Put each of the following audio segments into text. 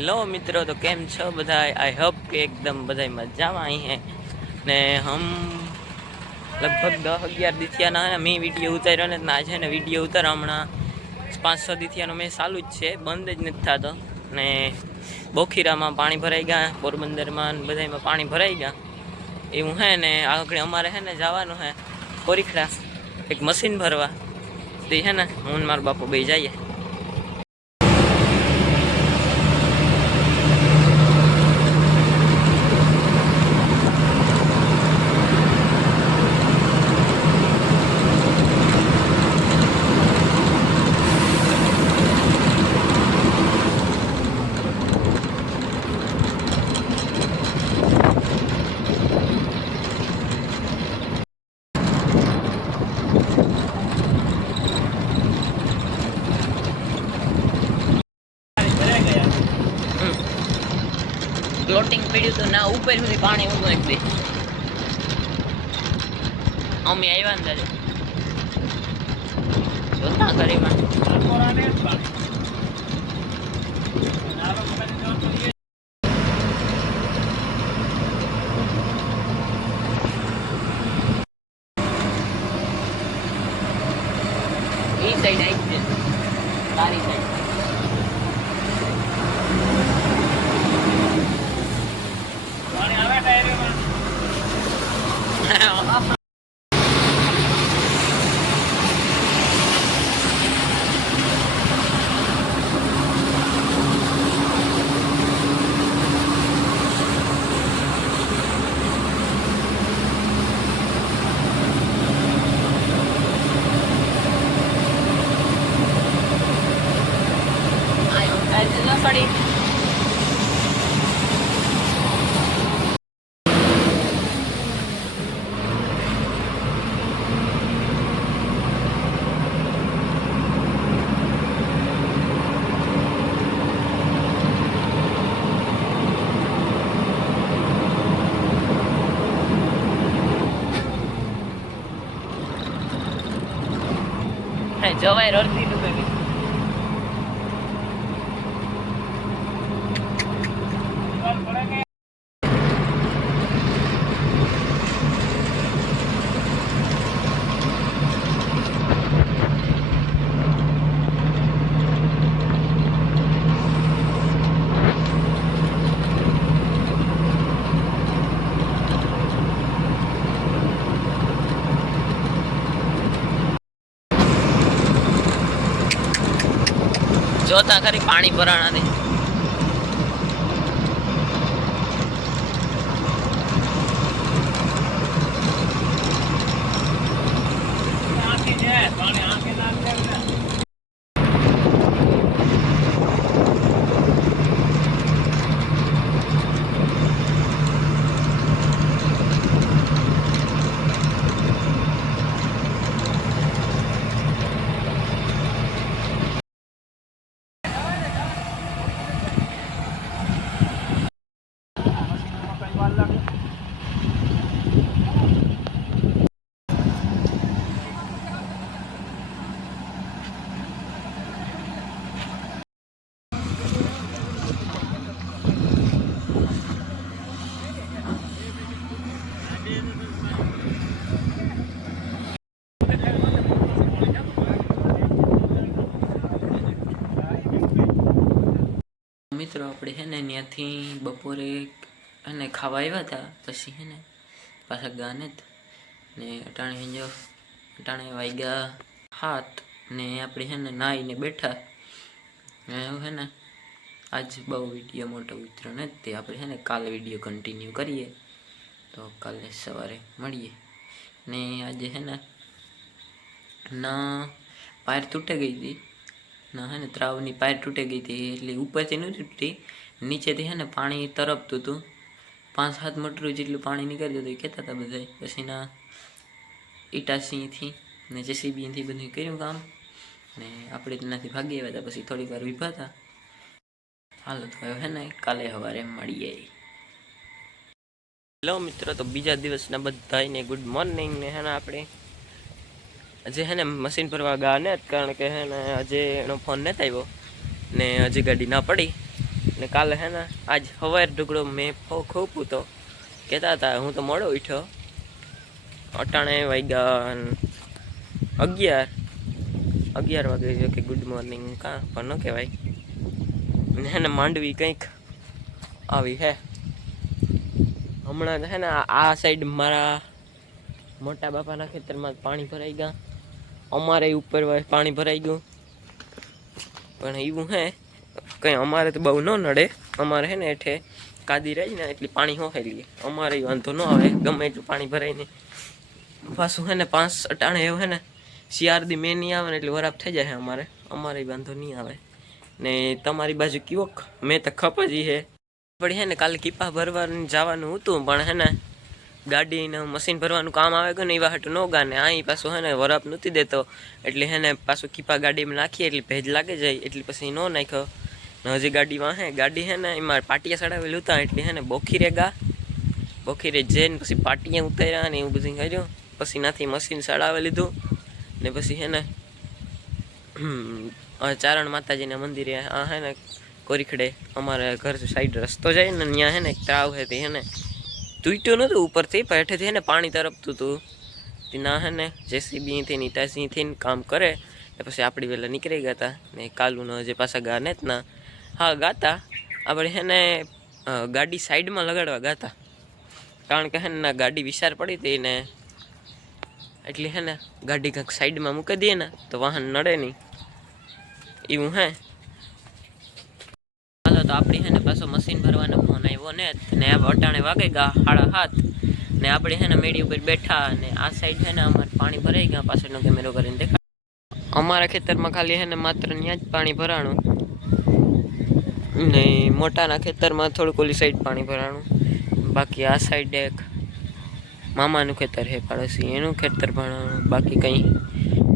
Hello મિત્રો, તો કેમ છો બધા? आई होप કે એકદમ બધા મજામાં અહીં હે ને લગભગ 10-11 દિથિયાના હે મેં વિડીયો ઉતાર્યો ને ના છે ને વિડીયો ઉતાર હમણાં 5-6 દિથિયાનો મેં ચાલુ જ છે, બંધ જ નથી થતો ને બોખીરામાં પાણી ભરાઈ ગયા, પોરબંદરમાં બધામાં પાણી ભરાઈ ગયા એવું હે ને આગળ અમારે હે ને જવાનું હે કોરીખડા એક મશીન ભરવા તે હે ને હું ને મારા બાપુ બે જઈએ. फ्लोटिंग पीड़્યું તો ના ઉપર સુધી પાણી ઊંધું એક દે અમે આવ્યા અંદર જોતા કરીમાં એ સાઈડ આવી છે તારી સાઈડ પાણી આવે ડાયરીમાં પડી જવાય રડતી ડૂબે જોતા ખરી પાણી ભરાણા ને મિત્રો આપણે હે ને ત્યાંથી બપોરે અને ખાવા આવ્યા હતા પછી હે ને પાછા ગાને જ ને અટાણે વાગ્યા 7 ને આપણે હે ને નાહીને બેઠા હે ને આજ બહુ વિડીયો મોટો ઉતર્યો ને તે આપણે હે ને કાલે વિડીયો કન્ટિન્યુ કરીએ તો કાલે સવારે મળીએ ને આજે હે ને ના પાયર તૂટી ગઈ હતી ના હે ને ત્રાવની પાયર તૂટી ગઈ હતી એટલે ઉપરથી ન તૂટી નીચેથી હે ને પાણી તરપતું હતું 5-7 મીટર જેટલું પાણી નીકળ્યું હતું કહેતા હતા બધા પછી ના ઈટાસીથી ને જેસીબીથી બધું કર્યું કામ ને આપણે તેનાથી ભાગી આવ્યા હતા પછી થોડીક વાર ઊભા હતા હાલો તો હે ને કાલે સવારે મળીએ. હેલો મિત્રો, તો બીજા દિવસના બધાને ગુડ મોર્નિંગ ને હે ને આપણે હજી હે ને મશીન ભરવા ગયા ને કારણ કે હે ને હજી એનો ફોન નથી આવ્યો ને હજી ગાડી ના પડી ને કાલે હે ને આજ સવાર ઢુકડો મેં ખોપું તો કહેતા હતા, હું તો મોડો ઉઠ્યો. અટાણે વાગ્યા 11 વાગે જો કે ગુડ મોર્નિંગ કાં પણ ન કહેવાય. ને હે ને માંડવી કંઈક આવી હે હમણાં. હે ને આ સાઈડ મારા મોટા બાપાના ખેતરમાં પાણી ભરાઈ ગયા, અમારે ઉપર પાણી ભરાઈ ગયું. પણ એવું હે કંઈ અમારે તો બહુ ન નડે. અમારે હે ને એઠે કાદી રહી ને એટલી પાણી હોહેલી, અમારે વાંધો ન આવે ગમે એટલું પાણી ભરાઈને. પાછું હે ને 5 અટાણે એવું હે ને શિયાળદી મેં નહીં આવે ને એટલે વરાપ થઈ જાય અમારે વાંધો નહીં આવે. ને તમારી બાજુ કયોક મેં તો ખપ જ હે પડી હે ને. કાલે કીપા ભરવાનું જવાનું હતું પણ હે ને ગાડીને મશીન ભરવાનું કામ આવે ગયું ને એવા હાટું ન ગાને. અહીં પાછું હે ને વરાપ નથી દેતો એટલે હે ને પાછું કીપા ગાડીમાં નાખીએ એટલે ભેજ લાગે જાય એટલે પછી ન નાખ્યો. ને હજી ગાડીમાં ગાડી હે ને એમાં પાટિયા ચડાવેલું હતા એટલે હે ને બોખીરે જઈને પછી પાટિયા ઉતાર્યા ને એવું બધું કર્યું. પછી નાથી મશીન ચડાવી લીધું ને પછી હે ને ચારણ માતાજીના મંદિરે આ હે ને કોરીખડે અમારા ઘર સાઈડ રસ્તો જાય ને ત્યાં હે ને એક તળાવ હે તે હે ને તૂટ્યું નહોતું ઉપરથી પણ હેઠેથી હે ને પાણી તરફતું હતું. ત્યાં હે ને JCBથી નીતાસીથી કામ કરે ને પછી આપણી વહેલા નીકળી ગયા હતા. ને કાલુનો જે પાછા ગા ને જ ના હા ગાતા આપણે હે ને ગાડી સાઈડમાં લગાડવા ગાતા, કારણ કે હે ને ગાડી વિચાર પડી હતી ને એટલે હે ને ગાડી કંઈક સાઈડમાં મૂકી દઈએ ને તો વાહન નડે નહીં એવું હે. હાલો તો આપણી હે ને પાછો મશીન ભરવાનો ફોન આવ્યો ને અટાણે વાગે ગા 7:30 ને આપણે હે ને મેડી ઉપર બેઠા ને આ સાઈડ હે ને અમારે પાણી ભરાઈ ગયા. પાછળનો કેમેરો કરીને દેખાડ. અમારા ખેતરમાં ખાલી હે ને માત્ર ત્યાં જ પાણી ભરાણું ને મોટાના ખેતરમાં થોડુંક ઓલી સાઈડ પાણી ભરાણું. બાકી આ સાઈડ એક મામાનું ખેતર હે પાડોશી એનું ખેતર ભરાણું. બાકી કંઈ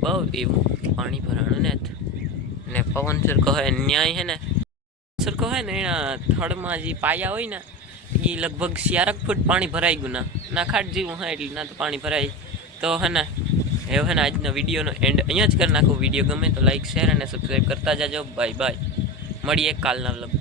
બહુ એવું પાણી ભરાણું ને પવન સરખો હોય ન્યાય હે ને સરખો હોય ને એના થડમાં જે પાયા હોય ને એ લગભગ 4 ફૂટ પાણી ભરાઈ ગયું ના ખાટ જેવું હોય એટલે ના તો પાણી ભરાય. તો હે ને એવું હે ને આજનો વિડીયોનો એન્ડ અહીંયા જ કરી નાખું. વિડીયો ગમે તો લાઈક શેર અને સબસ્ક્રાઈબ કરતા જાજો. બાય મળીએ કાલના વ્લોગ.